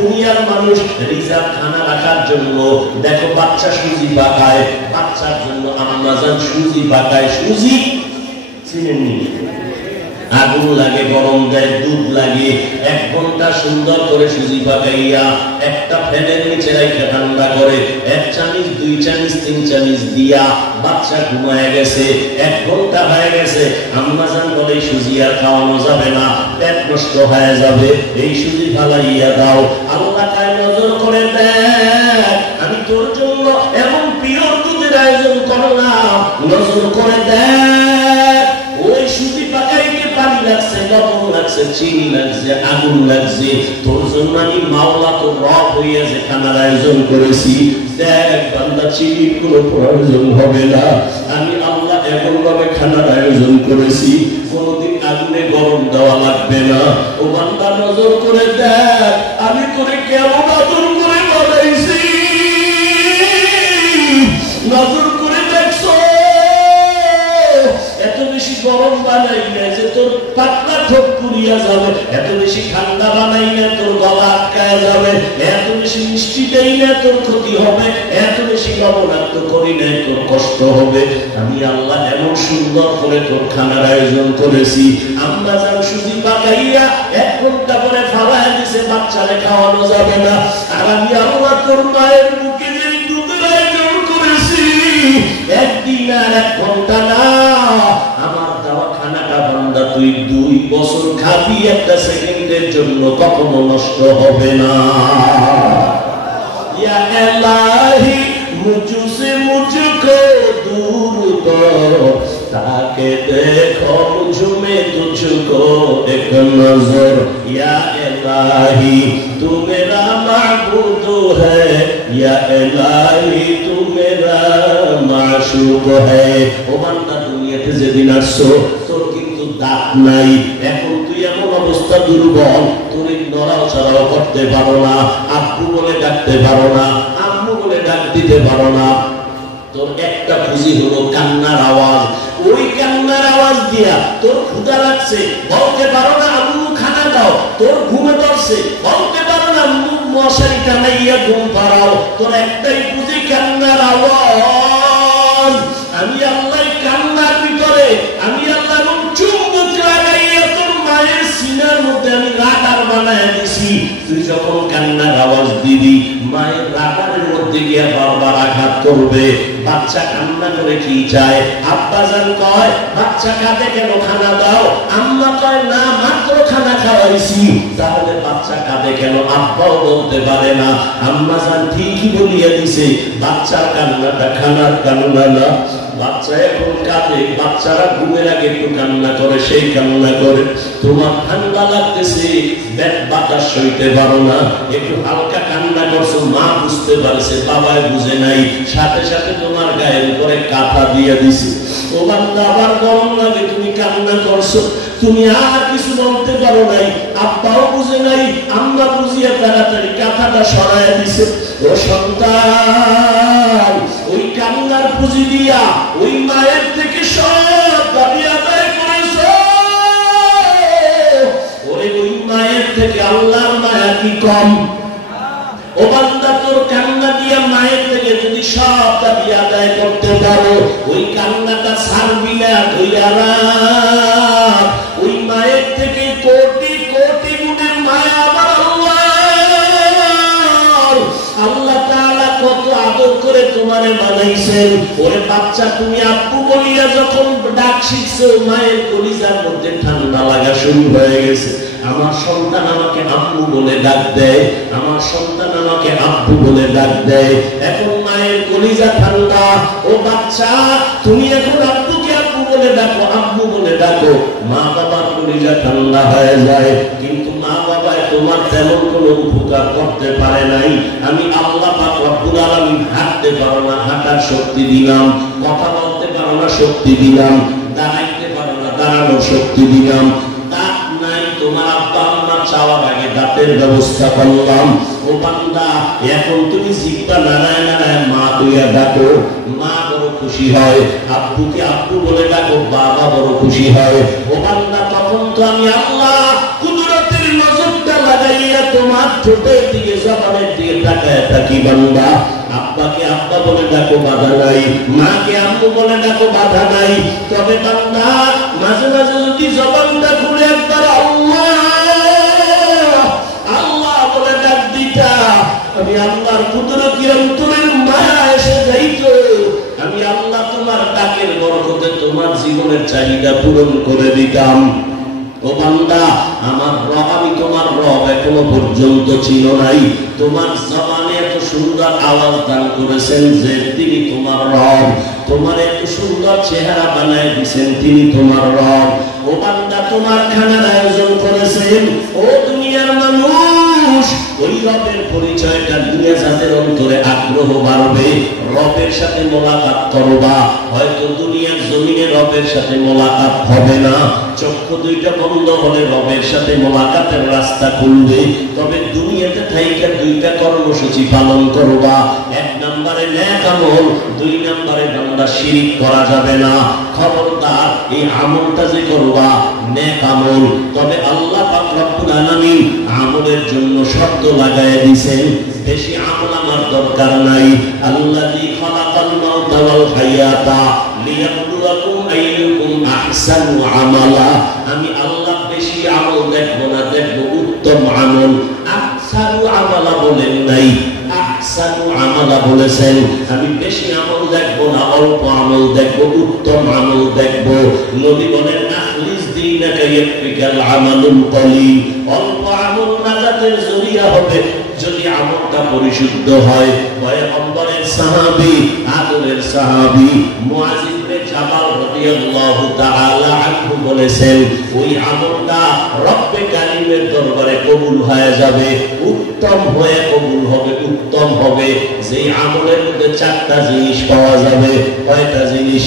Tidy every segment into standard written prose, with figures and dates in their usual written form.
দুনিয়ার মানুষ রিজার্ভ খানা রাখার জন্য দেখো বাচ্চা সুজি পাকায়, বাচ্চার জন্য আম্মা জান সুজি পাকায়। সুজি চিনেননি? আগুন লাগে, গরম দেয়, দুধ লাগে, 1 ঘন্টা সুন্দর করে সুজি পাকাইয়া একটা ফ্যানের নিচে রাখা ঠান্ডা করে 1 চামচ 2 চামচ 3 চামচ দিয়া বাচ্চা ঘুমায় গেছে, 1 ঘন্টা হয়ে গেছে। আম্মা জান বলে সুজি আর খাওয়ানো যাবে না, পেট নষ্ট হয়ে যাবে, এই সুজি ফালাইয়া দাও। আল্লাহ তাই নজর করে দেয়, আমি তোর জন্য এমন পিওর দুধের আয়োজন করলাম, নজর করে দেয় ওই সুজি পাকাইতে পানি লাগছে, লবণ লাগছে, চিনি লাগছে, আগুন লাগছে, তোর জন্য আমি মাওলা তো রব হইয়া যে খানার আয়োজন করেছি। দেখ বান্দা, চিনির কোনো প্রয়োজন হবে না, আমি আল্লাহ এমন ভাবে খানার আয়োজন করেছি কোনদিন আগুনে গরম দেওয়া লাগবে না। ও বান্দা নজর করে দেখ, আমি তোরে কেমন আদর করে বানাইছি, নজর করে দেখছো। এত বেশি গরম বানাই না যে তোর পাতলা ঠোঁট পুড়িয়া যাবে, এত বেশি ঠান্ডা বানাই না তোর গলা আটকায় যাবে, এত বেশি মিষ্টি দেই না তোর ক্ষতি হবে, এত বেশি লবণাক্ত করি না তোর কষ্ট হবে। আমি আল্লাহ এমন সুন্দর করে তোর খানার আয়োজন করেছি। আম্মা জান সুজি পাকাইয়া 1 ঘন্টা পরে ফালায় দিছে, বাচ্চারে খাওয়ানো যাবে না। আর আমি আল্লাহ তোর মায়ের মুখে যে দুধের আয়োজন করেছি, 1 দিন আর 1 ঘন্টা না, আমার দেওয়া খানাটা বান্দা তুই 2 বছর খাবি, 1 সেকেন্ডের জন্য কখনো নষ্ট হবে না। ইয়া ইলাহি মুঝসে মুঝকো দূর করো, তাকে দেখো মুঝমে তুঝকো এক নজর। ইয়া ইলাহি তু মেরা মাবুদ হ্যায়, ইয়া ইলাহি তু মেরা মাশুক হ্যায়। ও বান্দা, দুনিয়াতে যেদিন আসছো তোর কিন্তু দাঁত নাই, এখন তুই এমন অবস্থা দুর্বল, তোর নড়াও চড়াও করতে পারো না, আব্বু বলে ডাকতে পারো না, আম্মু বলে ডাক দিতে পারো না। তোর একটা খুশি হলো কান্নার আওয়াজ, ওই কান্নার আওয়াজ দিয়া তোর ক্ষুধা লাগছে, বলতে পারো না আম্মু খানা দাও, তোর ঘুমে ধরছে, বলতে পারো না আম্মু মশারি টানাইয়া ঘুম পাড়াও, তোর একটাই খুশি কান্নার আওয়াজ। আমি আল্লাহ কান্নার ভিতরে, আমি আল্লাহ চুম্বক লাগাইয়া তোর মায়ের সিনার মধ্যে আমি রাডার বানায় দিছি। তুই যখন কান্নার আওয়াজ দিবি, মায়ের রাডারের মধ্যে গিয়া বারবার আঘাত করবে। বাচ্চা কান্না করে কি চায়? আব্বা জান কয় বাচ্চা কাঁদে কেন, খানা দাও। আম্মা কয় না, মাত্র খানা খাওয়াইছি। তাহলে বাচ্চা কাঁদে কেন? আব্বাও বলতে পারে না। আম্মা জান ঠিকই বলিয়া দিছে, বাচ্চার কান্নাটা খানার কান্না না। বাচ্চা এখন কাঁদে, বাচ্চারা ঘুমের আগে একটু কান্না করে, সেই কান্না করে। তোমার ঠান্ডা লাগতেছে, বাতাস সইতে পারো না, একটু হালকা কান্না করছো, মা বুঝতে পারছে, বাবাই বুঝে নাই, সাথে সাথে তোমার গায়ের উপরে কাঁথা দিয়ে দিছে। ও বান্দা, আবার গরম লাগে, তুমি কান্না করছো, তুমি আর কিছু বলতে পারো নাই, আব্বাও বুঝে নাই, আম্মা বুঝিয়া তাড়াতাড়ি কাঁথাটা সরাইয়া দিছে। ও সন্তান, ওই কান্নার পুঁজি দিয়া ওই মায়ের থেকে সব দাবি আদায় করেছো। ওরে ওই মায়ের থেকে আল্লাহর মায়া কি কম? ও বান্দা, তোর কান্না দিয়া মায়ের থেকে যদি সব দাবি আদায় করতে পারো, ওই কান্নাটা ছাড়বি না, ধইরা রাখ। ওই মায়ের থেকে কোটি কোটি গুণের মায়া আমার আল্লাহ তাআলা কত আদর করে তোমারে বানাইছেন। ওরে বাচ্চা, তুমি আব্বু বলিয়া যখন ডাক শিখছো, মায়ের কলিজার মধ্যে ঠান্ডা লাগা শুরু হয়ে গেছে। আমার সন্তান আমাকে আব্বু বলে ডাক দেয়, আমার সন্তান আমাকে আব্বু বলে ডাক দেয়। এখন মায়ের কলিজা ঠান্ডা। ও বাচ্চা, তুমি এখন আব্বুকে আব্বু বলে ডাকো, আব্বু বলে ডাকো, মা বাবার কলিজা ঠান্ডা হয়ে যায়। কিন্তু মা বাবা তোমার তেমন কোনো উপকার করতে পারে নাই। আমি আল্লাহ পাক রব্বুল আলামিন হাঁটতে পারো না, হাঁটার শক্তি দিলাম, কথা বলতে পারো না, শক্তি দিলাম, দাঁড়াইতে পারো না, দাঁড়ানোর শক্তি দিলাম। দাঁত নাই, তোমার আব্বা আম্মা চাওয়ার আগে দাঁতের ব্যবস্থা করলাম। ও বান্দা, এখন তুমি জিহ্বা নাড়ায় নাড়ায় মা তুইয়া ডাকো, মা বড় খুশি হয়। আব্বুকে আব্বু বলে ডাকো, বাবা বড় খুশি হয়। ও বান্দা, তখন তো আমি আল্লাহ কুদরতের নজরটা লাগাইয়া তোমার ঠোঁটের দিকে জবানের দিকে তাকায় থাকি বান্দা আব্বাকে আব্বা বলে ডাকো বাধা নাই, মাকে আম্মু বলে ডাকো বাধা নাই, তবে বান্দা মাঝে মাঝে যদি জবানটা খুলে একবার আল্লাহ আল্লাহ বলে ডাক দিতা, আমি আল্লাহর কুদরতি অন্তরের মায়া এসে যাইতো, আমি আল্লাহ তোমার ডাকের বরকতে তোমার জীবনের চাহিদা পূরণ করে দিতাম। ও বান্দা আমার রব, আমি তোমার রব এখনো পর্যন্ত ছিল নাই, তোমার জবানে এত সুন্দর আওয়াজ দান করেছেন যে তিনি তোমার রব, তোমার এত সুন্দর চেহারা বানায় দিয়েছেন তিনি তোমার রব। ও বান্দা তোমার খানার আয়োজন করেছেন, ও দুনিয়ার মানুষ ওই রবের পরিচয়টা নিয়ে যাদের অন্তরে আগ্রহ বাড়বে, রবের সাথে মোলাকাত করবা, হয়তো দুনিয়ার জমিনে রবের সাথে মোলাকাত হবে না, চক্ষু দুইটা বন্ধ হলে রবের সাথে মোলাকাতের রাস্তা খুলবে, তবে দুনিয়াতে থাইকা দুইটা কর্মসূচি পালন করবা, এক নম্বরে নেক আমল, দুই নম্বরে বান্দা শিরিক করা যাবে না। খবরদার এই আমলটা যে করবা নেক আমল, তবে আল্লাহ পাক রব্বুল আলামিন আমলের জন্য শর্ত লাগায় দিয়েছেন, বেশি আমল আমার দরকার নাই। আল্লাযী খালাকাল মাউতা ওয়াল হায়াতা লিয়াবলুয়াকুম আইয়ুকুম আহসানু আমালা, আমি আল্লাহ বেশি আমল দেখব না, দেখব উত্তম আমল। আহসানু আমালা বলেন নাই, আহসানু আমালা বলেছেন, আমি বেশি আমল দেখব না, অল্প আমল দেখব, উত্তম আমল দেখব। নবী বলেন আখলিস দীনাকা ইয়াকফিকাল আমালুল কলিল, অল্প আমল নাজাতের জরিয়া হবে যদি আমলটা পরিশুদ্ধ হয়। পয়গম্বরের সাহাবী, আদরের সাহাবী মুআয ইবনে জাবাল রাদিয়াল্লাহু তাআলা আনহু বলেছেন, ওই আমলটা রব্বে কারীমের দরবারে কবুল হয়ে যাবে, উত্তম হয়ে কবুল হবে, উত্তম হবে। যেই আমলের মধ্যে চারটা জিনিস পাওয়া যাবে। কয়টা জিনিস?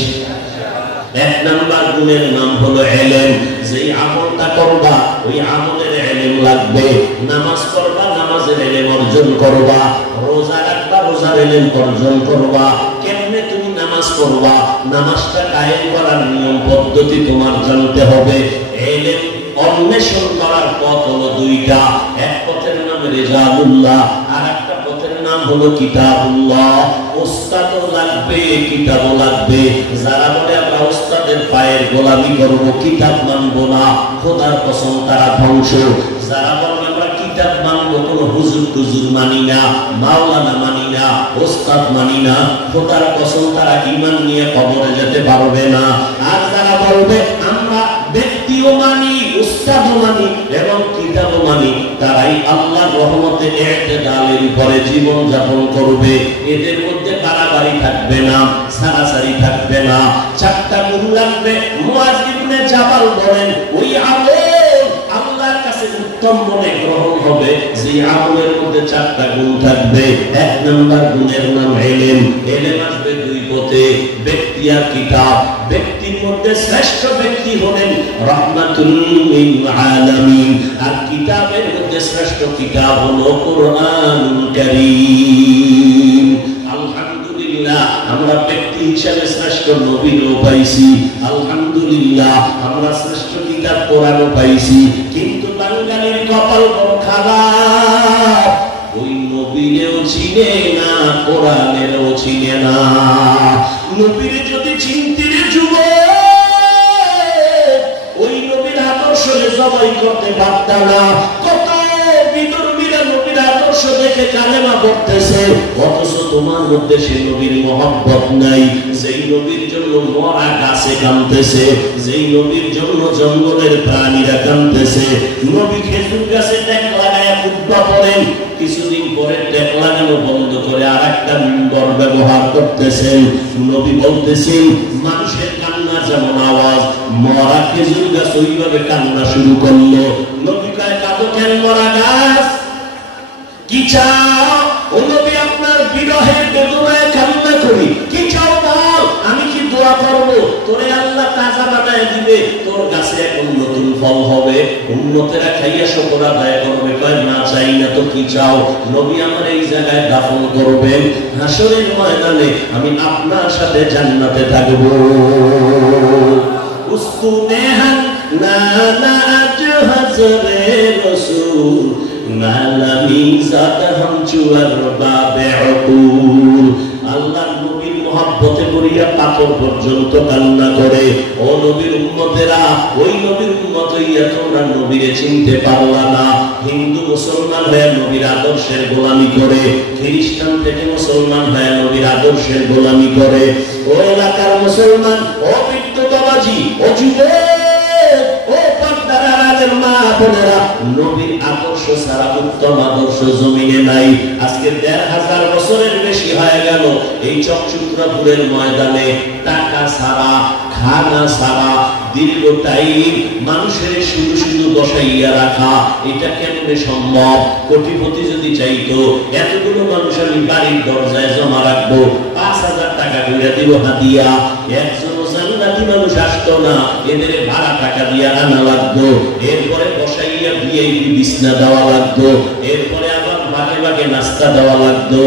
এক নাম্বার গুণের নাম হলো ইলম, যেই আমলটা করবা ওই আমলের ইলম লাগবে। নামাজ পড়বা, নামাজের ইলম অর্জন করবা। রোজা রাখবা, রোজার ইলম অর্জন করবা। কেমনে তুমি নামাজ পড়বা, নামাজটা কায়েম করার নিয়ম পদ্ধতি তোমার জানতে হবে। ইলম অন্বেষণ করার পথ হলো দুইটা, এক পথের নাম রিজালুল্লাহ, আর একটা পথের নাম হলো কিতাবুল্লাহ। ওস্তাদও লাগবে, কিতাবও লাগবে। যারা বলে আমরা ওস্তাদের পায়ের গোলামি করবো, কিতাব মানবো না, খোদার কসম তারা ধ্বংস। যারা বলে আমরা কিতাব মানবো, কোনো হুজুর টুজুর মানি না, মাওলানা মানি না, ওস্তাদ মানি না, খোদার কসম তারা ঈমান নিয়ে কবরে যেতে পারবে না। আর যারা বলবে আমরা ব্যক্তিও মানি, উস্তাদও মানি এবং কিতাবও মানি, তারাই আল্লাহর রহমতে ইতিদালের উপরে জীবন যাপন করবে। এদের মধ্যে বাড়াবাড়ি থাকবে না, সারাসারি থাকবে না। চারটা গুণ লাগবে। মুআয ইবনে জাবাল বলেন, ওই আমল আল্লাহর কাছে উত্তম বলে গ্রহণ হবে যে আমলের মধ্যে চারটা গুণ থাকবে। এক নাম্বার গুণের নাম ইলম। ইলম আসবে দুই পথে, ব্যক্তি আর কিতাব। ব্যক্তির মধ্যে শ্রেষ্ঠ ব্যক্তি হলেন রাহমাতুল লিল আলামিন, আর কিতাবের মধ্যে শ্রেষ্ঠ কিতাব হলো কুরআনুল কারীম। আলহামদুলিল্লাহ আমরা ব্যক্তি হিসেবে শ্রেষ্ঠ নবীও পাইছি, আলহামদুলিল্লাহ আমরা শ্রেষ্ঠ কিতাব কোরআনও পাইছি। কিন্তু বাঙালির কপাল বড় খারাপ, ওই নবীরেও চিনে না, কোরআনেরও চিনে না। নবীরে যদি চিনতে ওই নবীর আদর্শে জবাই করতে পারত না। কত বিধর্মীরা নবীর আদর্শ দেখে কালেমা পড়তেছে, অথচ তোমার মধ্যে সে নবীর মহব্বত নাই। যেই নবীর জন্য মরা গাছে কাঁদতেছে, যেই নবীর জন্য জঙ্গলের প্রাণীরা কাঁদতেছে। নবী খেজুর গাছে ট্যাগ লাগায় খুতবা পড়েন, কিছুদিন পরে ট্যাগ লাগানো বন্ধ করে আর একটা মিম্বর ব্যবহার করতেছেন। নবী বলতেছেন মানুষের কান্না যেমন আওয়াজ, মরা খেজুর গাছ ওইভাবে কান্না শুরু করলো। নবী কয় কাঁদো কেন মরা গাছ, কি চাও? ও নবী আপনার বিরহের বেদনায় কান্না করি, কি চাও বল, আমি কি দোয়া করবো তোরে আল্লাহ তাজা বানায় দিবে, তোর গাছে এখন নতুন ফল হবে, উম্মতেরা খাইয়া শুকর আদায় করবে। কয় না চাই না তো কি চাও? নবী আমার এই জায়গায় দাফন করবেন, হাসরের ময়দানে আমি আপনার সাথে জান্নাতে থাকবো। উস্তুনেহান না না আজ হযরে রাসূল মালামি জাদাহাম চুয়ার বাবে উকুল। আল্লাহ নবীর মহব্বতে পড়িয়া পাথর পর্যন্ত কান্না করে। ও নবীর উম্মতেরা, ওই নবীর উম্মত হইয়া তোমরা নবীরে চিনতে পারলা না। হিন্দু মুসলমান হয়ে নবীর আদর্শের গোলামি করে, খ্রিস্টান থেকে মুসলমান হয়ে নবীর আদর্শের গোলামি করে। ও এলাকার মুসলমান, ও বিদ্যুৎবাজি, ও যুবক, ও পর্দার আড়ালের মা বোনেরা, নবীর আদর্শ ছাড়া উত্তম আদর্শ জমিনে নাই। আজকে ১৫০০ বছরের বেশি হয়ে গেল এই চকচুত্রাপুরের ময়দানে টাকা ছাড়া, খানা ছাড়া দীর্ঘ টাইম মানুষের শুধু শুধু বসাইয়া রাখা, এটা কেমনে সম্ভব? কোটিপতি যদি চাইতো এতগুলো মানুষ আমি বাড়ির দরজায় জমা রাখবো, ৫,০০০ টাকা করে দিব হাদিয়া, একজন জান্নাতি মানুষ আসতো না, এদের ভাড়া টাকা দিয়ে আনা লাগতো, এরপরে বসাইয়া ভিআইপি বিছনা দেওয়া লাগতো, এরপরে আবার ভাগে ভাগে নাস্তা দেওয়া লাগতো,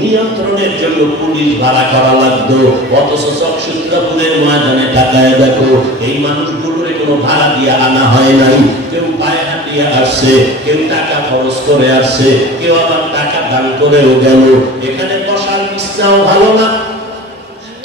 নিয়ন্ত্রণের জন্য পুলিশ ভাড়া করা লাগতো। অথচ চকসুত্রাপুরের ময়দানে তাকায় দেখো, এই মানুষগুলোর কোনো ভাড়া দিয়ে আনা হয় নাই। কেউ পায়ে হাঁটিয়ে আসছে, কেউ টাকা খরচ করে আসছে, কেউ আবার টাকা দান করেও গেল। এখানে বসার বিছনাও ভালো না,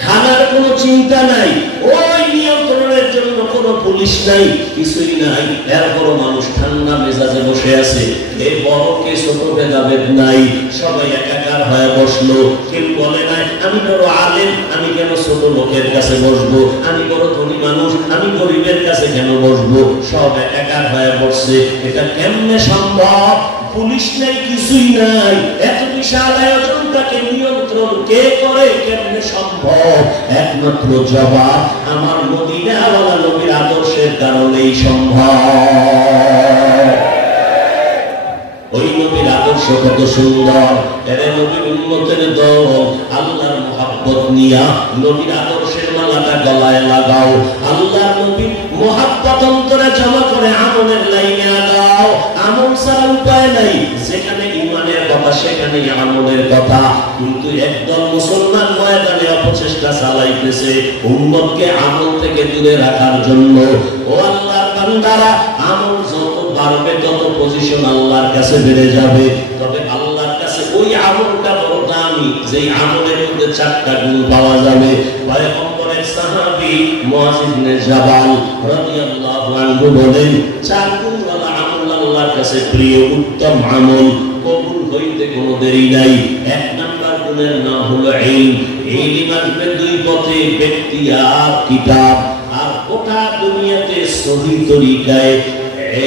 খানার কোনো চিন্তা নাই, ওই নিয়ন্ত্রণের জন্য কোনো পুলিশ নাই, কিছুই নাই। এরপরও মানুষ ঠান্ডা মেজাজে বসে আছে। এই বড় কে ছোট ভেদাভেদ নাই, সবাই একাকার হয়ে বসলো। কেউ বলে নাই আমি বড় আলেম, আমি কেন ছোট লোকের কাছে বসবো, আমি বড় ধনী মানুষ, আমি গরিবের কাছে কেন বসবো। সব একাকার হয়ে বসছে। এটা কেমনে সম্ভব? পুলিশ নাই, কিছুই নাই। এত বিশাল আয়োজনটাকে নিয়ন্ত্রণ কে করে? কেমনে সম্ভব? একমাত্র জবাব আমার মদিনাওয়ালা নবীর আদর্শের কারণেই সম্ভব। ওই নবীর আদর্শ কত সুন্দর। এর নবীর উম্মতের দল, আল্লাহর মুহাব্বত নিয়া নবীর আদর্শের মালাটা গলায় লাগাও। আল্লাহর নবীর মুহাব্বত অন্তরে জমা করে আমলের লাইনে আগাও। আমল ছাড়া উপায় নাই। যেখানে ঈমানের কথা সেখানেই আমলের কথা। কিন্তু একদল মুসলমান ময়দানে অপচেষ্টা চালাইতেছে উম্মতকে আমল থেকে দূরে রাখার জন্য। ও আল্লাহর বান্দারা, আমল যত বাড়বে তত পজিশন আল্লাহর কাছে বেড়ে যাবে। তবে আল্লাহর কাছে ওই আমলটা বড় দামি যেই আমলের মধ্যে 4টা গুণ পাওয়া যাবে। পয়গম্বরের সাহাবী মুআয ইবনে জাবাল রাদিয়াল্লাহু আনহু বলেন, 4 গুণওয়ালা আমল আল্লাহর কাছে প্রিয়, উত্তম আমল, কবুল হইতে কোনো দেরি নাই। 1 নাম্বার গুণের নাম হলো ইলম। ইলম আসবে 2 পথে, ব্যক্তি আর কিতাব। আর গোটা দুনিয়াতে সহি তরিকায়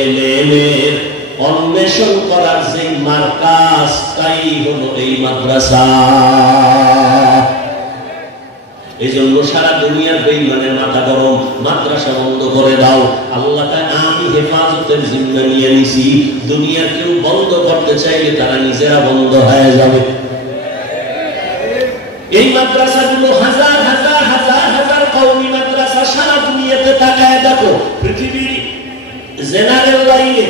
ইলমের অন্বেষণ করার যে মার্কাজ, তাই হলো এই মাদ্রাসা। এই জন্য সারা দুনিয়ার বেঈমানের মাথা গরম, মাদ্রাসা বন্ধ করে দাও। আল্লাহ তাআলা আমি হেফাজতের জিম্মা নিয়ে নিছি। দুনিয়ার কেউ বন্ধ করতে চাইলে তারা নিজেরা বন্ধ হয়ে যাবে। এই মাদ্রাসাগুলো হাজার হাজার হাজার হাজার কওমি মাদ্রাসা সারা দুনিয়াতে তাকায় দেখো। পৃথিবীর জেনারেল লাইনে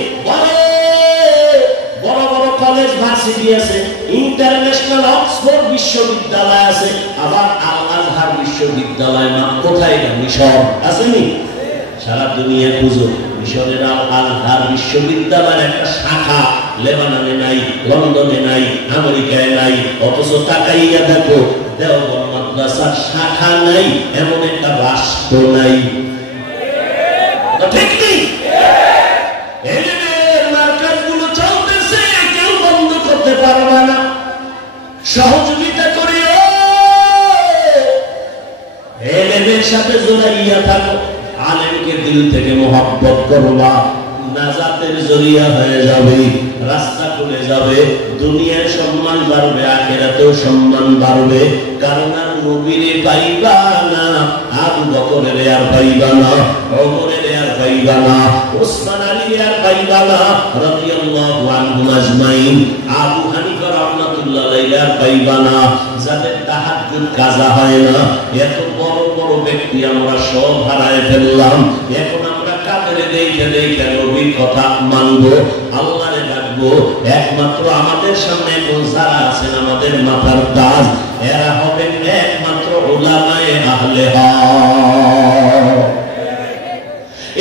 বড় বড় কলেজ ভার্সিটি আছে, ইন্টারন্যাশনাল অক্সফোর্ড বিশ্ববিদ্যালয় আছে, আবার আল আজহার বিশ্ববিদ্যালয় না কোথায় না মিশর আসেনি? সারা দুনিয়া খুঁজো, মিশরের আল আজহার বিশ্ববিদ্যালয়ের একটা শাখা লেবাননে নাই, লন্ডনে নাই, আমেরিকায় নাই। অথচ তাকাইয়া দেখো দেওবন্দ মাদ্রাসার শাখা নাই, এমন একটা রাষ্ট্র নাই। ঠিক নেই? পারবা না, সহযোগিতা করিও, এলেমের সাথে জড়াইয়া থাকো, আলেমকে দিল থেকে মহব্বত করবা, নাজাতের জরিয়া হয়ে যাবে, রাস্তা খুলে যাবে, দুনিয়ার সম্মান বাড়বে, আখিরাতেও সম্মান বাড়বে। কারণ আর নবীরে পাইবা না, আবু বকরের আর পাইবা না, ওমরের আর পাইবা না, ওসমান আলীর আর পাইবা না রাদিয়াল্লাহু আনহুম আজমাইন, আবু হানিফা রাহমাতুল্লাহ আলাইহি আর পাইবা না। যাদের তাহাজ্জুদ কাজা হয় না, এত বড় বড় ব্যক্তি আমরা সব হারায় ফেললাম। এখন আমরা কাদের দেখে দেখে নবীর কথা মানবো, আল্লাহরে ডাকবো। একমাত্র আমাদের সামনে এখন যারা আছেন আমাদের মাথার তাজ, এরা হবেন একমাত্র উলামায়ে আহলে হক।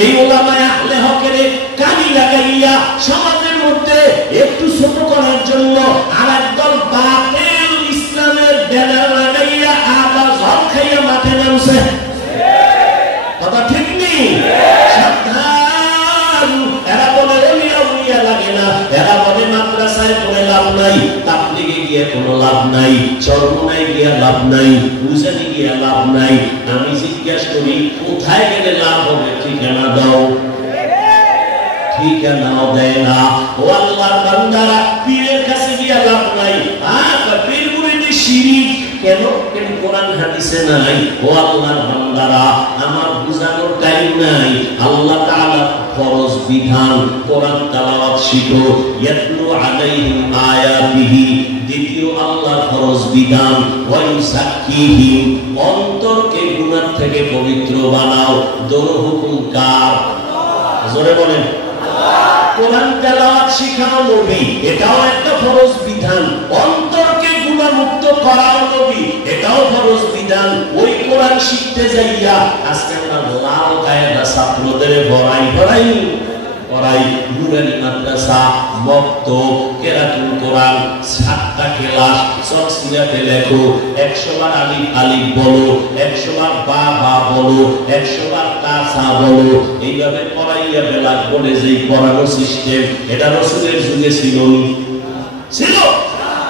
এই উলামায়ে আহলে হকের কালি লাগাইয়া সমাজের মধ্যে একটু ছোট করার জন্য আরেকদল বাতিল ইসলামের ব্যানার লাগাইয়া আবার ঝড় খাইয়া মাঠে নামছে। কথা ঠিক নেই? সাবধান। এরা বলে ওলিয়া লাগে না, এরা বলে মাদ্রাসায় পড়ে লাভ নাই, তাবলীগে গিয়ে কোনো লাভ নাই, চরমনায় গিয়ে লাভ নাই, উজানি গিয়ে লাভ নাই। আমি জিজ্ঞাসা করি কোথায় গেলে লাভ হবে? ঠিকানা দাও। ঠিকানাও দেয় না। ও আল্লাহর বান্দারা, পীরের কাছে গিয়ে লাভ নাই। পীর মুরিদি শিরিক কেন? কেন কোরআন হাদিসে নাই। ও আল্লাহর বান্দারা, আমার বুঝানোর টাইম নাই। আল্লাহ তাআলা ফরজ বিধান কোরআন তেলাওয়াত শিখো। ইয়াতলু আলাইহিম আয়াতিহি, দ্বিতীয় আল্লাহর ফরজ বিধান ওয়া ইউযাক্কিহিম, অন্তরকে গুনাহ থেকে পবিত্র বানাও। দোনো হুকুম কার? জোরে বলেন। কোরআন তেলাওয়াত শিখাও নবী, এটাও একটা ফরজ বিধান। অন্তরকে গুনাহমুক্ত করাও নবী, এটাও ফরজ বিধান। ওই কোরআন শিখতে যাইয়া আজকে আমরা লাল কায়দা ছাত্রদের পড়াই নুরানি মাদ্রাসা, মক্তব, কেরাতুল কোরআন, 7টা ক্লাস, চকসিরাতে লেখো, 100 বার আলিফ আলিফ বলো, 100 বার বা বা বলো, 100 বার তা সা বলো। এইভাবে পড়াইয়া বেলা বলে যে পড়ানো সিস্টেম, এটা রাসূলের যুগে ছিল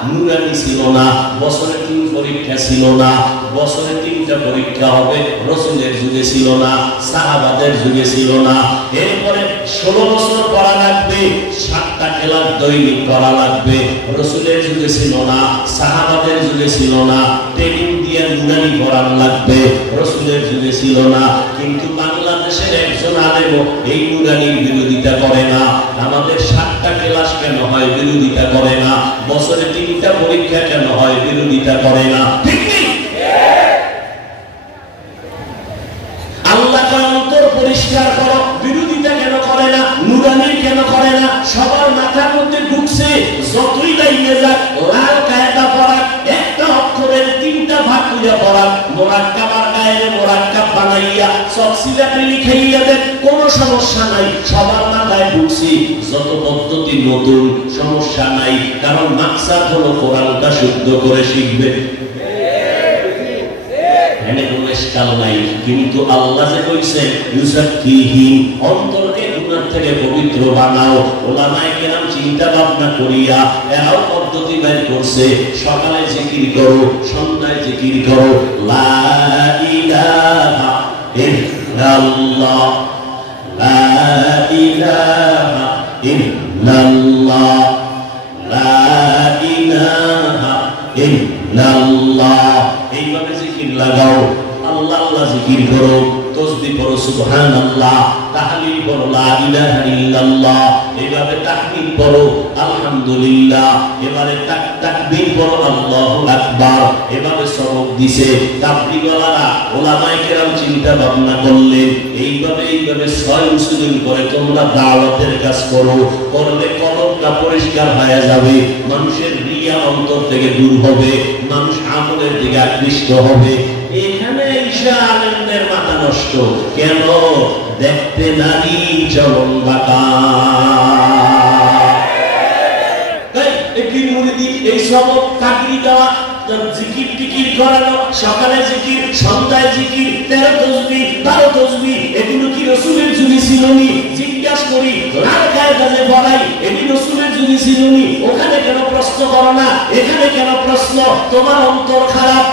নুরানি ছিল না। বছরে 3 পরীক্ষা ছিল না, বছরে 3টা পরীক্ষা হবে, রাসূলের যুগে ছিল না, সাহাবাদের যুগে ছিল না। এরপরে 16 বছর পড়া লাগবে, 7টা ক্লাস দৈনিক করা লাগবে, রাসূলের যুগে ছিল না, সাহাবাদের যুগে ছিল না। ট্রেনিং দিয়ে নুরানি পড়ান লাগবে, রাসূলের যুগে ছিল না। কিন্তু বাংলাদেশের একজন আলেম এই নুরানির বিরোধিতা করে না। আমাদের 7টা ক্লাস কেন হয়? বিরোধিতা করে না। বছরে 3টা পরীক্ষা কেন হয়? বিরোধিতা করে না। ঠিক নেই? আল্লাহ অন্তর পরিষ্কার করো, বিরোধিতা কেন করে না? নুরানি কেন করে না? সবার মাথার মধ্যে ঢুকছে যতই লাইনে যাক লাল কায়দা পড়া, একটা অক্ষরের 3টা ভাগ করে পড়া, মোরাক্কাবার গায়ে মোরাক্কাব বানাইয়া চকসিলাতে লিখাইয়া দেন, কোনো সমস্যা নাই। সবার মাথায় ঢুকছে যত পদ্ধতি নতুন, সমস্যা নাই। কারণ মাকসাদ হলো কোরআনটা শুদ্ধ করে শিখবে। কিন্তু আল্লাহ যে কইছে ইউযাক্কিহিম, অন্তরকে গুনাহ থেকে পবিত্র বানাও। উলামায়ে কেরাম চিন্তা ভাবনা করিয়া এরাও পদ্ধতি বের করছে। সকালে জিকির করো, সন্ধ্যায় জিকির করো, লা ইলাহা ইল্লাল্লাহ, লা ইলাহা ইল্লাল্লাহ, লা ইলাহা ইল্লাল্লাহ। এইভাবে জিকির লাগাও। আল্লাহ আল্লাহ জিকির করো, তাসবিহ পড়ো সুবহানাল্লাহ, তাহলিল পড়ো লা ইলাহা ইল্লাল্লাহ, এভাবে তাহমিদ পড়ো আলহামদুলিল্লাহ, এবারে তাকবীর পড়ো আল্লাহু আকবার। এভাবে সবক দিছে তাবলীগওয়ালারা, উলামায়ে কেরাম চিন্তা ভাবনা করলেন এইভাবে 6 উসুল করে তোমরা দাওয়াতের কাজ করো। করলে কলবটা পরিষ্কার হয়ে যাবে, মানুষের রিয়া অন্তর থেকে দূর হবে, মানুষ আমলের দিকে আকৃষ্ট হবে। এখানে ঈশা আলেমদের মাথা নষ্ট কেন? দেখতে নারী চরণ বাঁকা। এই সবক চাকরি দেওয়া, জিকির টিকির করানো, সকালে জিকির, সন্ধ্যায় জিকির, 13 তসবিহ 12 তসবিহ, এগুলো কি রাসূলের যুগে ছিল নি? জিজ্ঞাসা করি, লাল কায়দাতে পড়াই, এগুলো রাসূলের যুগে ছিল নি? ওখানে কেন প্রশ্ন করো না? এখানে কেন প্রশ্ন? তোমার অন্তর খারাপ।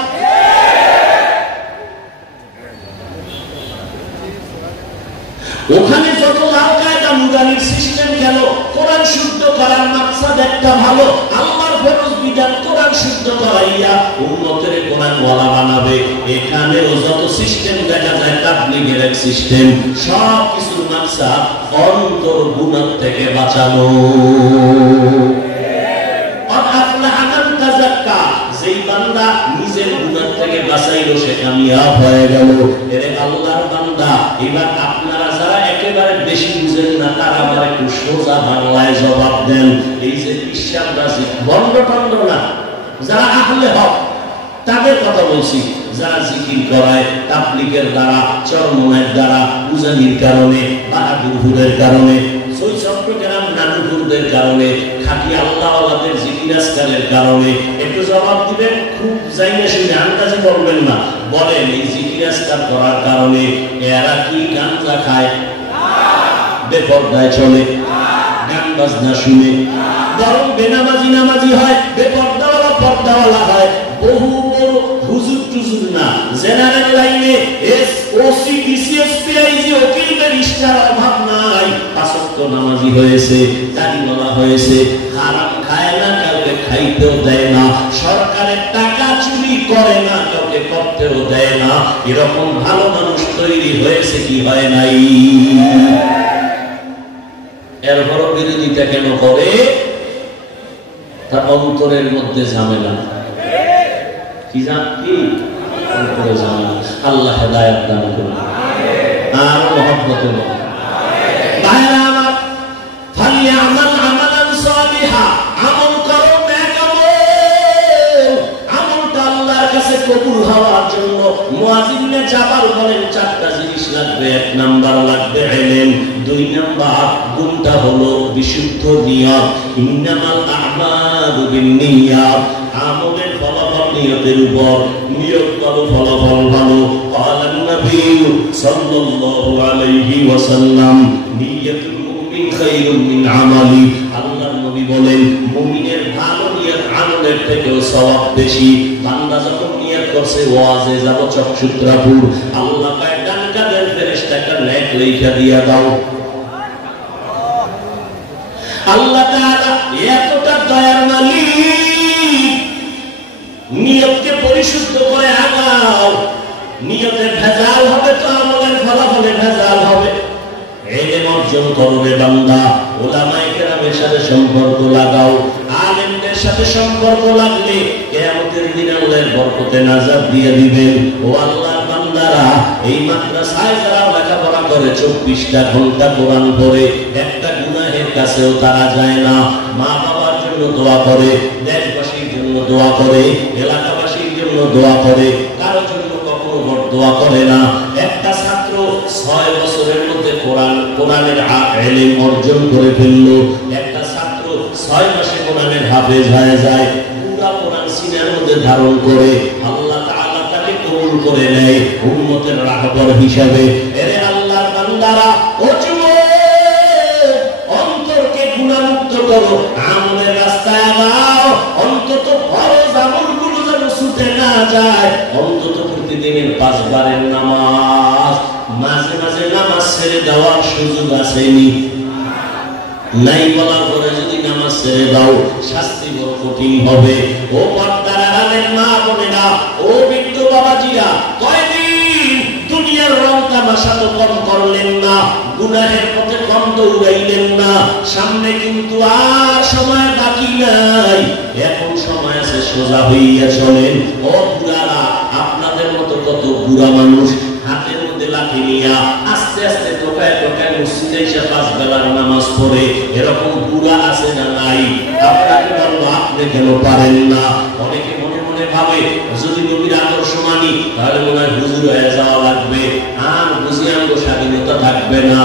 ওখানে যত লাল কায়দা নুরানির সিস্টেম কেন? কোরআন শুদ্ধ করার মাকসাদ একটা ভালো, আল্লাহর ফরজ বিধান কোরআন শুদ্ধ করাইয়া উম্মতের কোরআন ওয়ালা বানাবে। এখানেও যত সিস্টেম দেখা যায় তাবলীগের এক সিস্টেম, সব কিছুর মাকসাদ অন্তর গুনাহ থেকে বাঁচানো। যেই বান্দা নিজের গুনাহ থেকে বাঁচাইলো সে কামিয়াব হয়ে গেল। এরে আল্লাহর বান্দা, এবার আপনারা যারা একেবারে বেশি বুঝেন না তারা আবার একটু সোজা বাংলায় জবাব দেন। এই যে বিশ্বাসবাসী বন্ড টন্ড না, যারা আহলে হক তাদের কথা বলছি, যারা জিকির করায় তাবলীগের দ্বারা, চরমনের দ্বারা, উজানির কারণে, বাহাদুরপুরের কারণে, চট্টগ্রাম নানুপুর বুজুর্গদের কারণে, খাঁটি আল্লাহওয়ালাদের জিকির আজকারের কারণে? একটু জবাব দিবেন, খুব জাইনে শুনে আন্দাজে বলবেন না। বলেন, এই জিকির আজকার করার কারণে এরা কি গাঞ্জা খায়, বেপরদায় চলে, গান বাজনা শুনে, বরং বেনামাজি নামাজি হয়, বেপর্দাওয়ালা পর্দাওয়ালা হয়। বহু বড় হুজুর টুজুর না, জেনারেল লাইনে ওসি ডিসিএসপি আইজি উকিল ব্যারিস্টার অভাব নাই, পাঁচ ওয়াক্ত নামাজি হয়েছে, দাড়িওয়ালা হয়েছে, হারাম খায় না, কাউকে খাইতেও দেয় না, সরকারের টাকা চুরি করে না, কাউকে করতেও দেয় না। এরকম ভালো মানুষ তৈরি হয়েছে কি হয় নাই? এরপরও বিরোধিতা কেন করে? তার অন্তরের মধ্যে ঝামেলা। কি অন্তরে ঝামেলা। আল্লাহ হেদায়েত দান করুন আর মহব্বত করুন। ভাইরা আমার, ফালিয়ামাল আমালান সালিহা, আমল করো নেক আমল। আমলটা আল্লাহর কাছে কবুল হওয়ার জন্য মুয়াজ্জিনে জাবাল বলেন চারটা জিনিস লাগবে। এক নাম্বার লাগবে ইলম, দুই নাম্বার গুণটা হলো বিশুদ্ধ নিয়ত। ইন্নামাল আ'মালু বিন্নিয়াত, আমলের ফলাফল নিয়তের উপর, নিয়ত ভালো ফলাফল ভালো। ক্বালান নবী সাল্লাল্লাহু আলাইহি ওয়াসাল্লাম, নিয়াতুল মুমিন খায়রুম মিন আমালি। আল্লাহর নবী বলেন, মুমিনের ভালো নিয়ত আমলের থেকেও সওয়াব বেশি। বান্দা যখন নিয়ত করছে ওয়াজে যাব চকসূত্রাপুর, আল্লাহ পাক ডান কাঁধের ফেরেশতাকে নেক লেখা দিয়া দাও। আল্লাহ তাআলা এতটা দয়ার মালিক, নিয়তকে পরিশুদ্ধ করে আগাও। নিয়তে ভেজাল হবে তো আমলের ফলাফলে ভেজাল হবে। ইলম অর্জন করবে বান্দা, উলামায়ে কেরামের সাথে সম্পর্ক লাগাও। আলেমদের সাথে সম্পর্ক লাগলে কিয়ামতের দিন আল্লাহর বরকতে নাজাত দিয়ে দিবেন। ও আল্লাহর বান্দারা, এই মাদ্রাসায় যারা লেখাপড়া করে 24টা ঘন্টা কোরআন পড়ে, একটা গুনাহের কাছেও তারা যায় না। মা বাবার জন্য দোয়া করে, দেশবাসীর জন্য দোয়া করে, এলাকাবাসীর জন্য দোয়া করে, কারোর জন্য কখনো দোয়া করে না। একটা ছাত্র 6 বছরের মধ্যে কোরআনের ইলম অর্জন করে ফেললো। একটা ছাত্র 6 মাসে কোরআনের হাফেজ হয়ে যায়, পুরা কোরআন সিনার মধ্যে ধারণ করে আল্লাহ তাআলা তাকে কবুল করে নেয় উম্মতের রাহবার হিসাবে। এরে আল্লাহর বান্দারা, ও যুবক, অন্তরকে গুনাহমুক্ত করো, আমলের রাস্তায় আগাও। অন্তত ফরজ আমলগুলো যেন ছুটে না যায়। অন্তত প্রতিদিনের 5 বারের নামাজ, মাঝে মাঝে নামাজ ছেড়ে দেওয়ার সুযোগ আসেনি? নাই বলার পরে যদি নামাজ ছেড়ে দাও, শাস্তি বড় কঠিন হবে। ও পর্দার আড়ালের মা বোনেরা, ও বৃদ্ধ বাবাজিরা, কয়দিন দুনিয়ার রং তামাশা তো কম করলেন না, গুনাহের পথে কম দৌড়াইলেন না। সামনে কিন্তু আর সময় বাকি নাই। এখন সময় আছে, সোজা হইয়া চলেন। ও বুড়ারা, আপনাদের মতো কত বুড়া মানুষ হাতের মধ্যে লাঠি নিয়া আস্তে আস্তে টোকায় টোকায় মসজিদে এসে 5 বেলার নামাজ পড়ে, এরকম বুড়া আছে না নাই? আপনাকে বলবো, আপনি কেন পারেন না? অনেকে মনে মনে ভাবে, যদি নবীর আদর্শ মানি তাহলে মনে হয় হুজুর হয়ে যাওয়া লাগবে, আর বুঝি আঙ্গ স্বাধীনতা থাকবে না।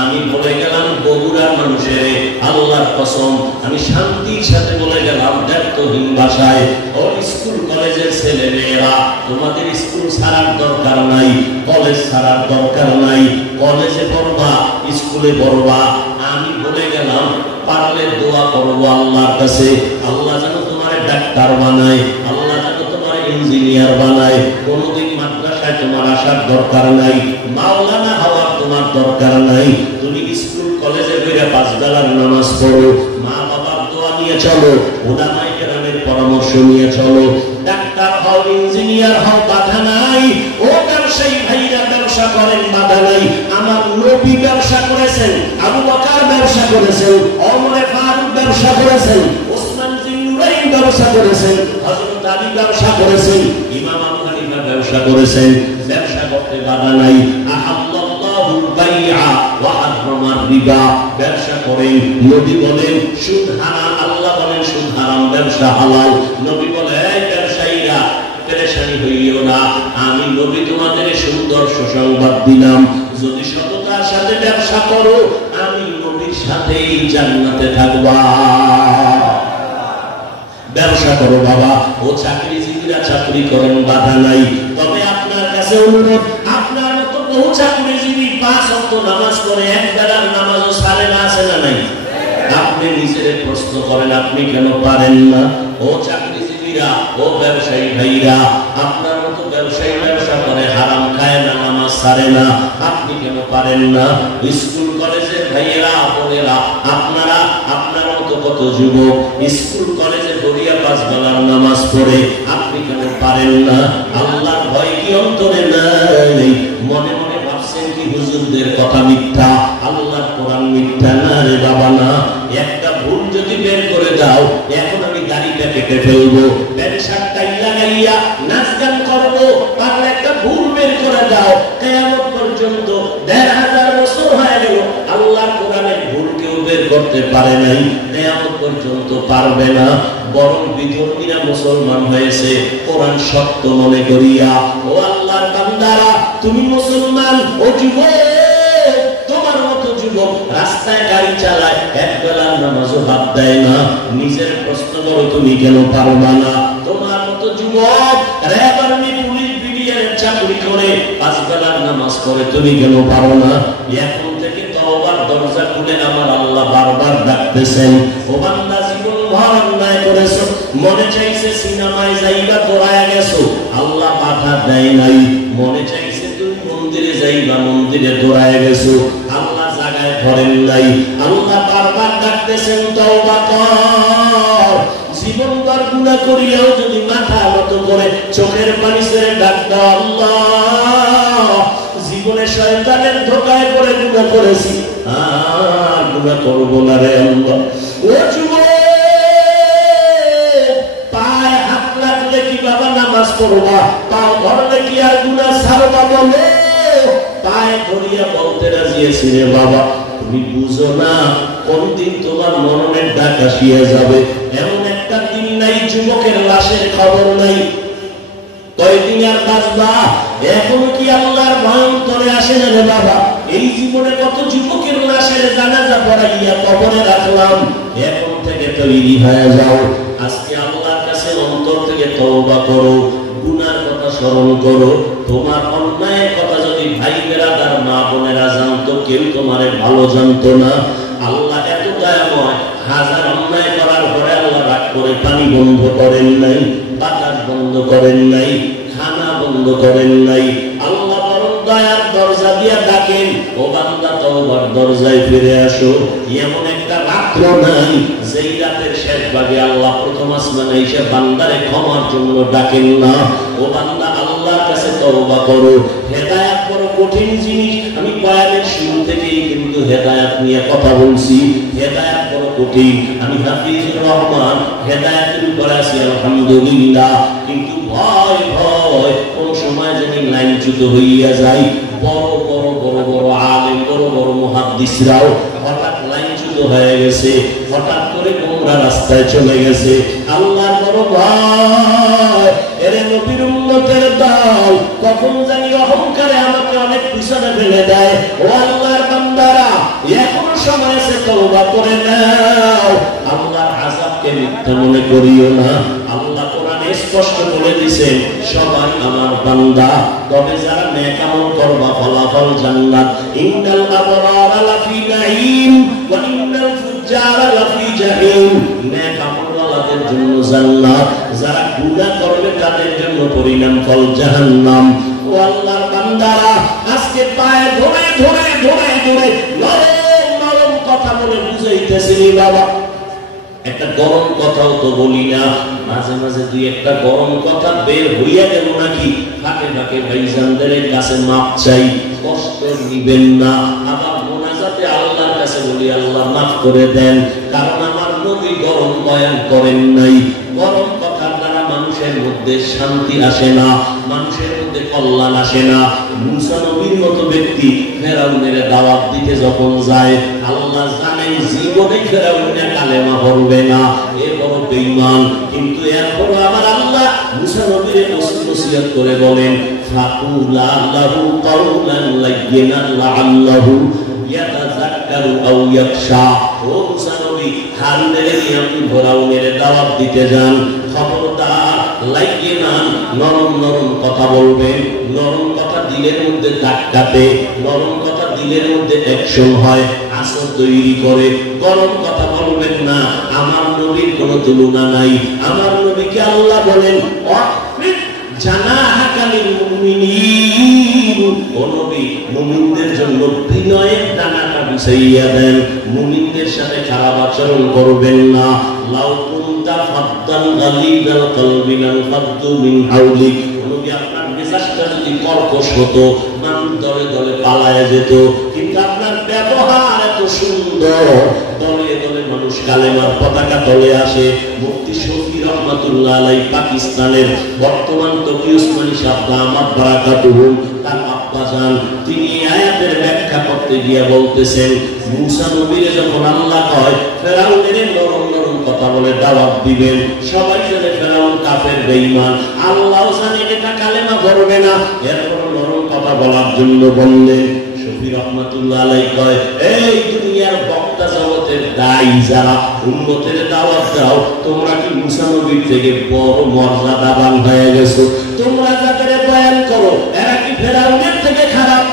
আমি বলে গেলাম বগুড়ার মানুষের, আল্লাহর কসম, আমি শান্তির সাথে বলে গেলাম দায়িত্বহীন ভাষায়, ও স্কুল কলেজের ছেলে মেয়েরা, তোমাদের স্কুল ছাড়ার দরকার নাই, কলেজ ছাড়ার দরকার নাই। কলেজে পড়বা, স্কুলে পড়বা। আমি বলে গেলাম, পারলে দোয়া করবো আল্লাহর কাছে, আল্লাহ যেন তোমার ডাক্তার বানায়, আল্লাহ যেন তোমার ইঞ্জিনিয়ার বানায়। কোনোদিন মাদ্রাসায় তোমার আসার দরকার নাই, মাওলানা হওয়ার তোমার দরকার নাই। তুমি স্কুল কলেজে গিয়ে 5 বেলার নামাজ পড়ো, মা বাবার দোয়া নিয়ে চলো, উলামায়ে কেরামের পরামর্শ নিয়ে চলো। ডাক্তার হও, ইঞ্জিনিয়ার হও, বাধা নাই। ও ব্যবসায়ী ভাইরা, ব্যবসা করেন, বাধা নাই। আমার নবী ব্যবসা করেছেন, আবু বকর ব্যবসা করেছেন, ওমর ফারুক ব্যবসা করেছেন, ওসমান জিন্নুরাইন ব্যবসা করেছেন, হযরত আলী ব্যবসা করেছেন, ইমাম আবু হানিফা ব্যবসা করেছেন। ব্যবসা করতে বাধা নাই। আহাল্লাল্লাহুল বাইআ ওয়া হারামার রিবা, ব্যবসা করেন। নবী বলেন সুদ হারাম, আল্লাহ বলেন সুদ হারাম, ব্যবসা হালাল। নবী বলে, এই ব্যবসায়ীরা পেরেশানি হইও না, আমি নবী তোমাদের সুন্দর সুসংবাদ দিলাম। যদি সততার সাথে ব্যবসা করো, আমি নবীর সাথেই জান্নাতে থাকবা। ব্যবসা করো বাবা, ও চাকরিজীবীরা চাকরি করেন, বাধা নাই। তবে আপনার কাছে অনুরোধ, আপনার মতো বহু চাকরিজীবী 5 ওয়াক্ত নামাজ পড়ে, এক বেলার নামাজও ছাড়ে না, আছে না নাই? আপনি নিজের প্রশ্ন করেন, আপনি কেন পারেন না? ও চাকরিজীবীরা, ও ব্যবসায়ী ভাইরা, আপনার মতো ব্যবসায়ী ব্যবসা করে, হারাম খায় না, নামাজ ছাড়ে না, আপনি কেন পারেন না? স্কুল কলেজের ভাইয়েরা বোনেরা, আপনারা, আপনার মতো কত যুবক স্কুল কলেজে গড়িয়া 5 বেলার নামাজ পড়ে, আপনি কেন পারেন না? আল্লাহর ভয় কি অন্তরে নাই? মনে মনে ভাবছেন কি হুজুরদের কথা মিথ্যা, আল্লাহর কোরআন মিথ্যা? না রে বাবা না। একটা ভুল যদি বের করে দাও, এখন আমি গাড়িটা কেটে ফেলবো, প্যান্ট শার্টটাই লাগাইয়া নাচ গান করবো, তাহলে একটা ভুল বের করে দাও, কিয়ামত পর্যন্ত 1000 বছর হয়ে গেল, আল্লাহর কোরআনের ভুল কেউ বের করতে পারে নাই, কিয়ামত পর্যন্ত পারবে না। বরং বিধর্মীরা মুসলমান হয়েছে কোরআন সত্য মনে করিয়া। ও আল্লাহর বান্দারা, তুমি মুসলমান, ও যুবক, তোমার মতো যুবক রাস্তায় গাড়ি চালায়, এক বেলার নামাজও বাদ দেয় না, নিজের প্রশ্ন করো তুমি কেন পারবা না? তোমার মতো যুবক র্যাব আর্মি পুলিশ বিডিআরের চাকরি করে 5 বেলার নামাজ পড়ে, তুমি কেন পারো না? এখন থেকে তওবার দরজা খুলে আমার আল্লাহ বারবার ডাকতেছেন, ও বান্দা, জীবন ভর অন্যায় করেছো, মনে চাইছে সিনেমায় যাইবা, তোরায় গেছো, আল্লাহ বাধা দেয় নাই। মনে চাইছে তুমি মন্দিরে যাইবা, মন্দিরে দৌড়ায় গেছো, আল্লাহ জায়গায় ধরেন নাই। আল্লাহ বারবার ডাকতেছেন, তওবা কর। জীবনভর গুনাহ করিয়াও যদি মাথা নত করে চোখের পানি ছেড়ে ডাক দাও, আল্লাহ, জীবনে শয়তানের ধোঁকায় পড়ে গুনাহ করেছি, আর গুনাহ করব না রে আল্লাহ। ও যুবক, পায়ে হাত লাগলে কি বাবা নামাজ পড়বা? পাও ধরলে কি আর গুনাহ ছাড়বা? বলো, পায়ে ধরিয়া বলতে রাজি আছি রে বাবা, তুমি বুঝো না কোন দিন তোমার মরণের ডাক আসিয়া যাবে। এমন একটা দিন নাই যুবকের লাশের খবর নাই, কয়দিন আর বাঁচবা? এখন কি আল্লাহর ভয় অন্তরে আসে না রে বাবা? এই জীবনে কত যুবকের লাশের জানাজা পড়াইয়া কবরে রাখলাম। এখন থেকে তৈরি হয়ে যাও, আজকে আল্লাহর কাছে অন্তর থেকে তওবা করো, গুনার কথা স্মরণ করো। তোমার অন্যায়ের কথা যদি ভাই বেরাদার মা বোনেরা জানতো, কেউ তোমারে ভালো জানতো না। আল্লাহ এত দয়াময়, হাজার অন্যায় করার পরে আল্লাহ রাগ করে পানি বন্ধ করেন নাই, বাতাস বন্ধ করেন নাই, খানা বন্ধ করেন নাই। আল্লাহ বরং দয়ার দরজা দিয়া ডাকেন, ও বান্দা, তওবার দরজায় ফিরে আসো। এমন একটা রাত্র নাই যেই রাতের শেষ ভাগে আল্লাহ প্রথম আসমানে এসে বান্দারে ক্ষমার জন্য ডাকেন না। ও বান্দা, আল্লাহর কাছে তওবা করো। হেদায়েত বড় কঠিন জিনিস, আমি বয়ানের শুরু থেকেই কিন্তু হেদায়েত নিয়ে কথা বলছি। হেদায়েত বড় কঠিন, আমি হাফিজুর রহমান হেদায়েতের উপর আছি আলহামদুলিল্লাহ, কিন্তু ভয় ভয় কোন সময় যদি লাইনচ্যুত হইয়া যায়। বড় বড় বড় বড় আলেম, বড় বড় মুহাদ্দিসরাও হঠাৎ লাইনচ্যুত হয়ে গেছে, হঠাৎ করে গোমরা রাস্তায় চলে গেছে। আল্লাহর বড় ভয়, এরে নবীর উম্মতের দল কখন জানি অহংকারে আমাকে অনেক পিছনে ফেলে দেয়। ও আল্লাহর বান্দারা, এখনো সময় আছে, তওবা করে নাও। আল্লাহর আযাবকে মিথ্যা মনে করিও না। আল্লাহ কোরআনে স্পষ্ট বলে দিয়েছেন, সবাই আমার বান্দা, তবে যারা নেক আমল করবা ফলাফল জান্নাত। ইন্নাল আবরারা লাফি নাঈম ওয়া ইন্নাল ফুজ্জারা লাফি জাহিম। নেক আমলওয়ালাদের জন্য জান্নাত, যারা গুনাহ করবে তাদের জন্য পরিণাম ফল জাহান্নাম। ও আল্লাহর বান্দারা, আজকে পায়ে ধরে ধরে ধরে ধরে নরম নরম কথা বলে বুঝাইতেছি বাবা। একটা গরম কথাও তো বলি না, মাঝে মাঝে দুই একটা গরম কথা বের হইয়া গেল নাকি ফাঁকে ফাঁকে ভাইজানদের কাছে মাপ চাই, কষ্ট নিবেন না। আবার মোনাজাতে আল্লাহর কাছে বলি, আল্লাহ মাফ করে দেন, কারণ আমার নবী গরম বয়ান করেন নাই। গরম কথার দ্বারা মানুষের মধ্যে শান্তি আসে না, মানুষের মধ্যে কল্যাণ আসে না। মুসা নবীর মতো ব্যক্তি ফেরাউনের দাওয়াত দিতে যখন যায়, আল্লাহ জানেন জীবনে ফেরাউনের কালেমা পড়বে না, এ বড় বেঈমান। কিন্তু এরপর আমার আল্লাহ মুসা নবীর নসিহত করে বলেন, ফাকুলা লাহু কাওলান লাইয়িনান লাআল্লাহু ইয়াতাযাক্কারু ইয়াতাযাক্কারু আও ইয়াখশা। ও মুসা নবী, হারুনের নিয়ে আপনি ফিরআউনের দাওয়াত দিতে যান, খবরদার লাগিয়ে না, নরম নরম কথা বলবেন। নরম কথা দিলের মধ্যে দাগ কাটে, নরম কথা দিলের মধ্যে অ্যাকশন হয়, আসর তৈরি করে। গরম কথা বলবেন না। আমার নবীর কোনো তুলনা নাই। আমার নবীকে আল্লাহ বলেন জানাহাকা লিল মুমিনিন, ও নবী মুমিনদের জন্য বিনয়ের ডানাটা বিছাইয়া দেন। মুমিনদের সাথে খারাপ আচরণ করবেন না। লাউ কুনতা ফাদ্দান গালিদাল কলবি লানফাদ্দু মিন হাওলিক, নবী আপনার মেজাজটা যদি কর্কশ হতো, মানুষ দলে দলে পালায় যেত। কিন্তু আপনার ব্যবহার এত সুন্দর, দলে দলে মানুষ কালেমার পতাকা তলে আসে। মুফতি শফি রহমাতুল্লাহ আলাইহি পাকিস্তানের বর্তমান তকি উসমানী সাহেব দামাত বারাকাতুহুম, তার আব্বা জান, তিনি আয়াতের ব্যাখ্যা করতে গিয়ে বলতেছেন, মুসা নবীরে যখন আল্লাহ কয় ফেরাউনের নরম নরম কথা বলে দাওয়াত দিবেন, সবাই জানে ফেরাউন কাফের বেঈমান, আল্লাহও জানে এটা কালেমা পড়বে না, এরপর নরম কথা বলার জন্য বললেন। শফি রহমাতুল্লাহ আলাইহি কয়, এই দুনিয়ার বক্তা জগতের দায়ী যারা উম্মতের দাওয়াত দাও, তোমরা কি মুসা নবীর থেকে বড় মর্যাদাবান হয়ে গেছো? তোমরা যাদের বয়ান করো এরা কি ফেরাউনের থেকে খারাপ?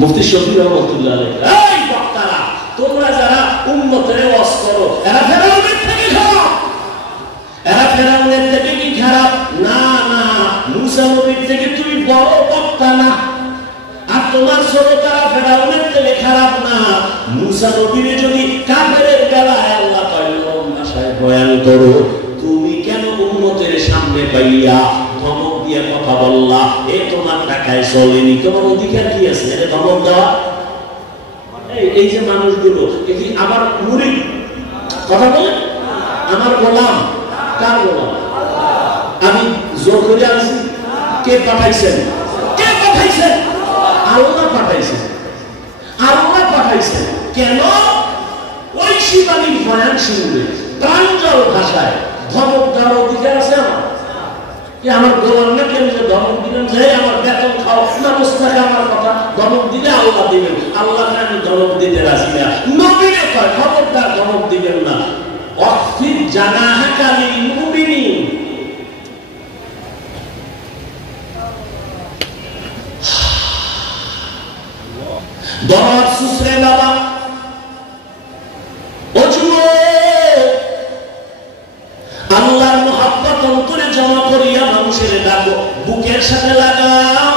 মুফতি শফি রহমাতুল্লাহ আলাইহি, এই বক্তারা, তোমরা যারা উম্মতের ওয়াজ করো এরা ফেরাউনের থেকে খারাপ? এরা ফেরাউনের থেকে কি খারাপ? না না, মুসা নবীর থেকে তুমি বড় বক্তা না, আর তোমার শ্রোতারা ফেরাউনের থেকে খারাপ না। মুসা নবীর যদি কাফেরের বেলায় আল্লাহ নরম ভাষায় বয়ান করো, তুমি কেন উম্মতের সামনে পাইয়া ধমক দিয়ে কথা বললা? এ তোমার টাকায় চলেনি, তোমার অধিকার কি আছে এটা ধমক দেওয়া? এই যে মানুষগুলো আমার মুরিদ কথা বলে, আমার গোলাম, কার গোলাম? আমি জোর করে আনছি? কে পাঠাইছেন? কে পাঠাইছেন? আল্লাহ পাঠাইছেন। আল্লাহ পাঠাইছেন কেন? ওই শিবানীর বয়ান শুনবে, প্রাঞ্জল ভাষায় ধমক দেওয়ার অধিকার আছে আমার? আমার গোলাম না কেন যে ধমক দিলেন যে আমার বেতন খাও না, মুস্তাকে আমার কথা ধমক দিলে আল্লাহ দিবেন। আল্লাহকে আমি ধমক দিতে রাজি না। নবীরে কয় খবরদার ধমক দিবেন না। অফির জানাহাকা লিল মুমিনিন, দরদ সুসরে বাবা, ও যুবক, আল্লাহর মুহাব্বত অন্তরে জমা করিয়া মানুষের ডাকো, বুকের সাথে লাগাও।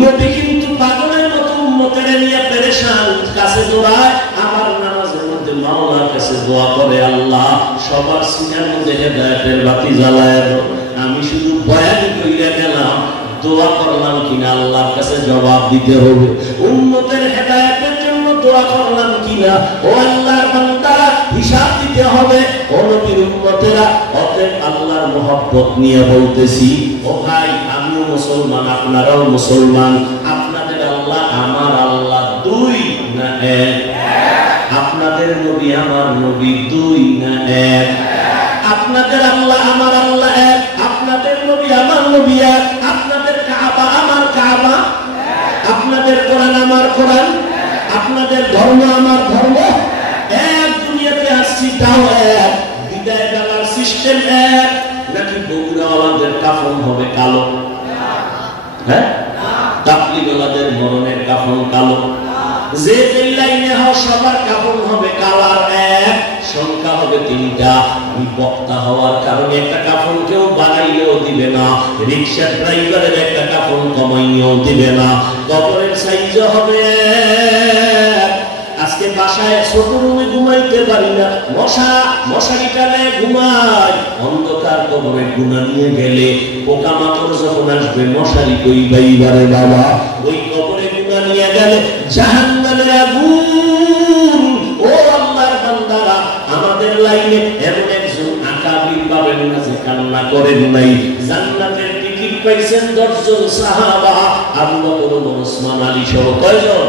নবী কিন্তু পাগলের মতো উম্মতের নিয়ে পেরেশান, কাছে দৌড়ায়। আমার নামাজের মধ্যে মাওলার কাছে দোয়া করে, আল্লাহ সবার সিনার মধ্যে হেদায়েতের বাতি জ্বালায় দাও। আমি শুধু বয়ান কইরা গেলাম, দোয়া করলাম কিনা আল্লাহর কাছে জবাব দিতে হবে। উম্মতের হেদায়েতের জন্য দোয়া করলাম কিনা ও আল্লাহর বান্দারা হিসাব দিতে হবে। ও নবীর উম্মতেরা, অতএব আল্লাহর মহব্বত নিয়ে বলতেছি, ও ভাই আমিও মুসলমান, আপনারাও মুসলমান। আপনাদের আল্লাহ আমার আল্লাহ দুই না এক? আপনাদের নবী আমার নবী দুই না এক? আপনাদের আল্লাহ আমার আল্লাহ এক, আপনাদের নবী আমার নবী এক, আপনাদের কাবা আমার কাবা, আপনাদের কোরআন আমার কোরআন, আপনাদের ধর্ম আমার ধর্ম এক। দুনিয়াতে আসছি তাও এক, বিদায় বেলার সিস্টেম এক। নাকি বগুড়াওয়ালাদের কাফন হবে কালো? হ্যাঁ, তাবলীগওয়ালাদের মরণের কাফন কালো। যে যেই লাইনে হও সবার কাফন হবে কালার এক, সংখ্যা হবে তিনটা। বক্তা হওয়ার কারণে একটা কাফন কেউ বানাইলেও দিবে না, রিক্সা ড্রাইভারের একটা কাফন কমাইলেও দিবে না। কবরের সাইজ হবে আজকে বাসায় ছোট রুমে ঘুমাইতে পারি না, মশারি টানায় ঘুমাই। অন্ধকার কবরে গুনাহ নিয়ে গেলে পোকামাকড় যখন আসবে মশারি কই বাইবারে বাবা, ওই কবরে গুনাহ নিয়ে গেলে জাহান্নামের আগুন। ও আল্লাহর বান্দারা, আমাদের লাইনে এমন একজন আকাবির পাবেন না যে কান্না করেন নাই। জান্নাতের টিকিট পাইছেন 10 জন সাহাবা, আবু বকর, ওসমান, আলী সহ কয়জন?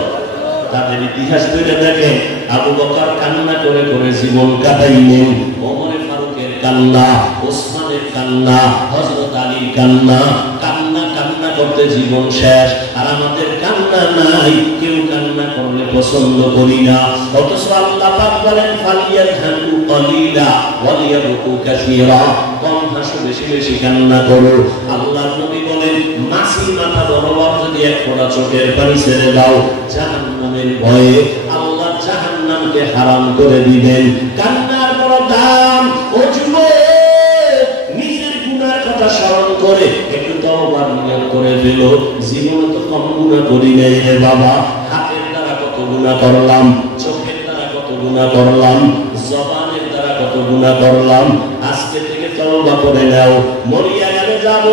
তাদের ইতিহাস ধরে দেখেন, আবু বকর কান্না করে করে জীবন কাটাইলেন, ওমরে ফারুকের কান্না, ওসমানের কান্না, হযরত আলীর কান্না, কান্না কান্না করতে জীবন শেষ। আর আমাদের কান্না কান্না নাই, কেউ কান্না করলে পছন্দ করি না। অথচ আল্লাহ পাক বলেন ফালিয়াযহাকু কালিলা ওয়ালিয়াবকু কাসীরা, কম হাসো বেশি বেশি কান্না করো। আল্লাহর নবী বলেন মাছি মাথা বরাবর যদি এক ফোঁটা চোখের পানি ছেড়ে দাও, জাহান্নামের ভয়ে আল্লাহ জাহান্নামকে হারাম করে দিবেন। কান্নার বড় দাম। ও যুবক, নিজের গুনার কথা স্মরণ করে একটু তওবার নিয়ত করে ফেল। জীবনে তো কম গুনাহ করি নাই রে বাবা। হাতের দ্বারা কত গুনাহ করলাম, চোখের দ্বারা কত গুনাহ করলাম, জবানের দ্বারা কত গুনাহ করলাম। আজকে থেকে তওবা করে নাও। মরিয়া গেলে যাব,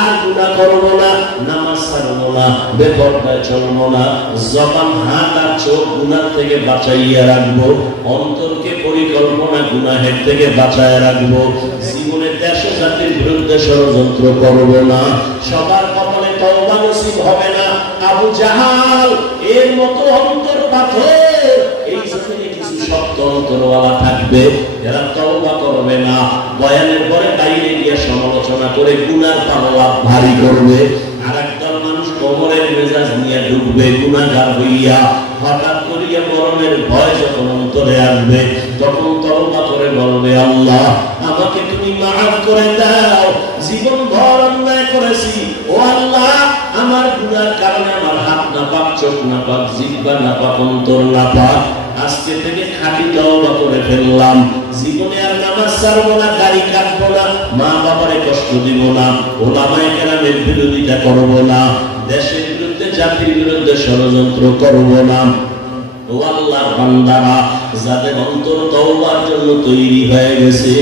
আর গুনাহ করব না, নামাজ ছাড়ব না, বেপরদায় চলব না, জবান হাত আর চোখ গুনাহ থেকে বাঁচাইয়া রাখবো, অন্তরকে পরিকল্পনা গুনাহের থেকে বাঁচায় রাখবো। জীবনে দেশ জাতির বিরুদ্ধে ষড়যন্ত্র করব না। সবার কপালে তওবা নসিব হবে না। আবু জাহাল এর মতো অন্তর পাথর এই জমিনে কিছু শক্ত অন্তরওয়ালা থাকবে, যারা তওবা করবে না, বয়ানের পরে বাইরে গিয়ে সমালোচনা করে গুনার পাল্লা ভারী করবে। আর একদল মানুষ কবরের মেজাজ নিয়ে ঢুকবে গুনাহগার হইয়া। হঠাৎ করিয়া মরণের ভয় যখন অন্তরে আসবে, তখন তওবা করে বলবে আল্লাহ আমাকে তুমি মাফ করে দাও, জীবন ভর অন্যায় করেছি। ও আল্লাহ, আমার গুনার কারণে আমার হাত নাপাক, চোখ নাপাক, জিহ্বা নাপাক, অন্তর নাপাক। আজকে থেকে খাঁটি তওবা করে ফেললাম। জীবনে আর নামাজ ছাড়বো না, দাড়ি কাটবো না, মা বাবারে কষ্ট দিব না, ওলামায়ে কেরামের বিরোধিতা করব না, দেশের বিরুদ্ধে জাতির বিরুদ্ধে ষড়যন্ত্র করব না। ও আল্লাহর বান্দারা, যাদের অন্তর তওবার জন্য তৈরি হয়ে গেছে,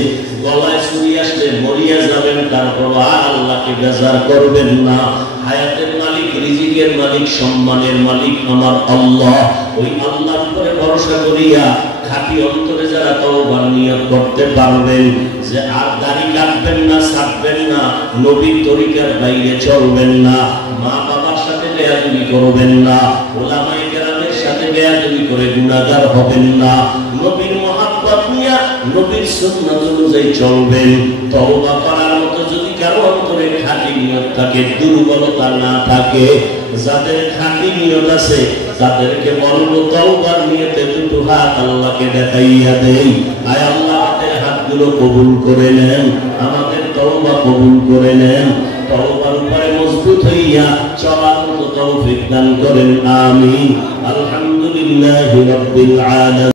গলায় ছুরি আসলে মরিয়া যাবেন, তারপর আর আল্লাহকে বেজার করবেন না। হায়াতের মালিক, রিজিকের মালিক, সম্মানের মালিক আমার আল্লাহ। ওই আল্লাহর উপরে ভরসা করিয়া খাঁটি অন্তরে যারা তওবার নিয়ত করতে পারবেন, যে আর দাড়ি কাটবেন না, ছাড়বেন না, নবীর তরিকার বাইরে চলবেন না, মা বাবার সাথে বেয়াদবি করবেন না, ওলামায়ে কেরামের সাথে বেয়াদবি করে গুনাহগার হবেন না, নবীর মহব্বত নিয়ে নবীর সুন্নাত অনুযায়ী চলবেন। তওবা করার মতো যদি কারো অন্তরে খাঁটি নিয়ত থাকে, দুর্বলতা না থাকে, যাদের খাঁটি নিয়ত আছে তাদেরকে বলবো তওবার নিয়তে দুটো হাত আল্লাহকে দেখাইয়া দেই। আয় আল্লাহ, আমাদের হাতগুলো কবুল করে নেন, আমাদের তওবা কবুল করে নেন। তওবার উপরে মজবুত হইয়া চলার মতো তৌফিক দান করেন। আমিন। আলহামদুলিল্লাহি রাব্বিল আলামিন।